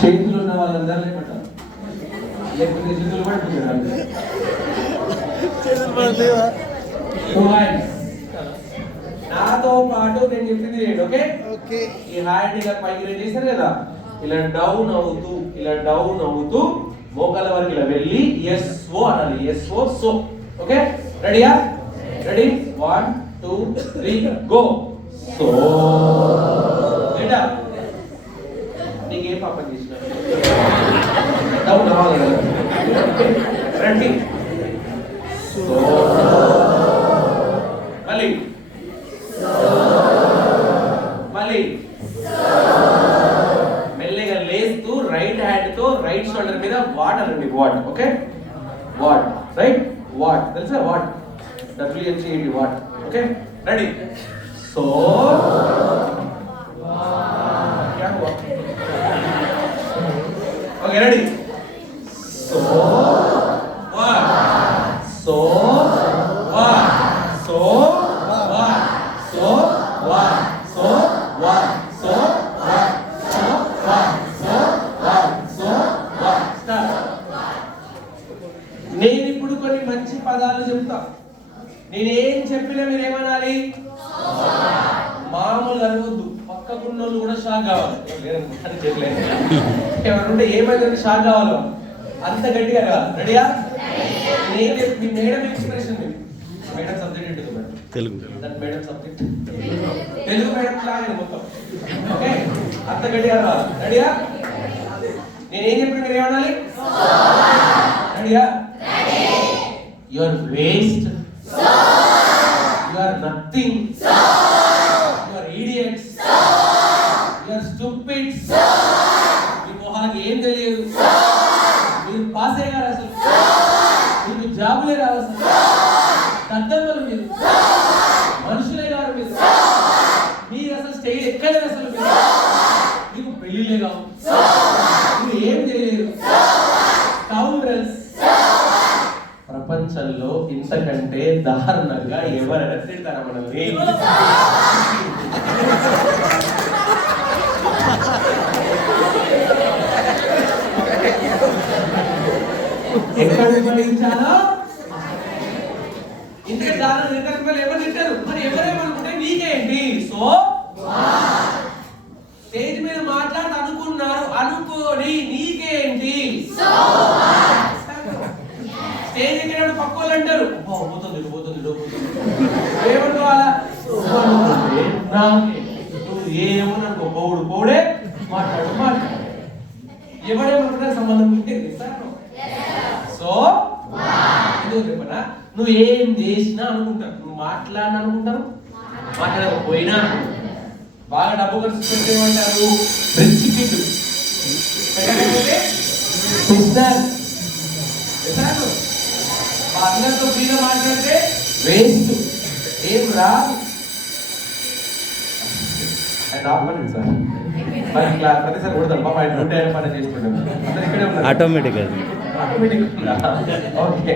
చేతులు ఉన్న వాళ్ళందరూ లేకుంటారు, లేకపోతే చేతులు పడుతున్నారు. నాతో పాటు నేను చెప్పింది చేయండి. Okay okay. ఈ హ్యాండ్ ఇలా పైకి రెడీ చేశారు కదా, ఇలా డౌన్ అవుతూ మోకాల వరకు ఇలా వెళ్ళి ఎస్ ఓ అనాలి. ఎస్ ఓ సో. ఓకే రెడీయా? Ready 1 2 3 go. సో లేదా నీకేం పాపం చేసిన డౌన్ అవ్వాలి కదా. రెడీ సో మళ్ళీ మెల్లగా లేస్తూ రైట్ హ్యాండ్ తో రైట్ షోల్డర్ మీద వాట్ అనండి. What. Okay what. Right what తెలుసా? What WHAT what. Okay ready so okay ready so what so what so what so what so what so what so what so what so what. Start. నేను ఇప్పుడు కొన్ని మంచి పదాలు చెప్తా. నేనేం చెప్పినా మీరేమనాలి? మామూలు అనవద్దు. పక్కకున్న వాళ్ళు కూడా షాక్ కావాలి. ఎవరుంటే ఏమైందంటే షాక్ కావాలి, అంత గట్టిగా కావాలి. రెడీయా? నేను మీ మేడం ఎక్స్ప్రెషన్, మేడం సబ్జెక్ట్ ఏంటి? Telugu. Madam subject Telugu madam లాగే మొత్తం. ఓకే అంత గట్టిగా కావాలి. రెడీయా? నేనేం చెప్పిన మీరు ఏమనాలి? రెడీయా? You are waste, you are nothing, you are idiots, you are stupid, మీ మొహానికి ఏం తెలియదు, మీరు పాస్ అయ్యారు, అసలు మీకు జాబులే రావు, అసలు దద్దమ్మలు మీరు, మనుషులే కాదు మీరు, మీరు అసలు స్టేజ్ ఎక్కలేదు, అసలు మీకు పెళ్లిలే కావు, మీరు ఏం తెలియదు, స్కౌండ్రల్స్. ప్రపంచంలో ఇంతకంటే దారుణంగా ఎవరైనా తిడతారా మనల్ని? ఎక్కడ విమర్శించాలో ఇంతకంటే దారుణం ఎక్కడ ఎవరు తింటారు? మరి ఎవరేమనుకుంటే నీకేంటి? సో స్టేజ్ మీద మాట్లాడి అనుకున్నారు అనుకోని నీకేంటి? స్టేజ్ ఎక్కినప్పుడు పక్క వాళ్ళు అంటారు పోతుంది ఏమనుకోవాలా? నువ్వు ఏమనుకో, పౌడు పౌడే మాట్లాడు. ఎవరేమనుకుంటే సంబంధం ఉంటుంది. సో ఎందుకు చెప్పనా, నువ్వు ఏం చేసినా అనుకుంటారు, నువ్వు మాట్లాడినా అనుకుంటారు, మాట్లాడకపోయినా అనుకుంటారు. బాగా డబ్బు ఖర్చు పెడితే ఏమంటారు? Rich kid. అందరితో ఫ్రీగా మాట్లాడితే వేస్ట్, ఏం రాదు. సార్ ప్రతిసారి కొడతాం పాప, ఆయన 150 పని చేసుకుంటాం. అందరు ఇక్కడే ఉన్నారు. ఆటోమేటిక్. ఓకే.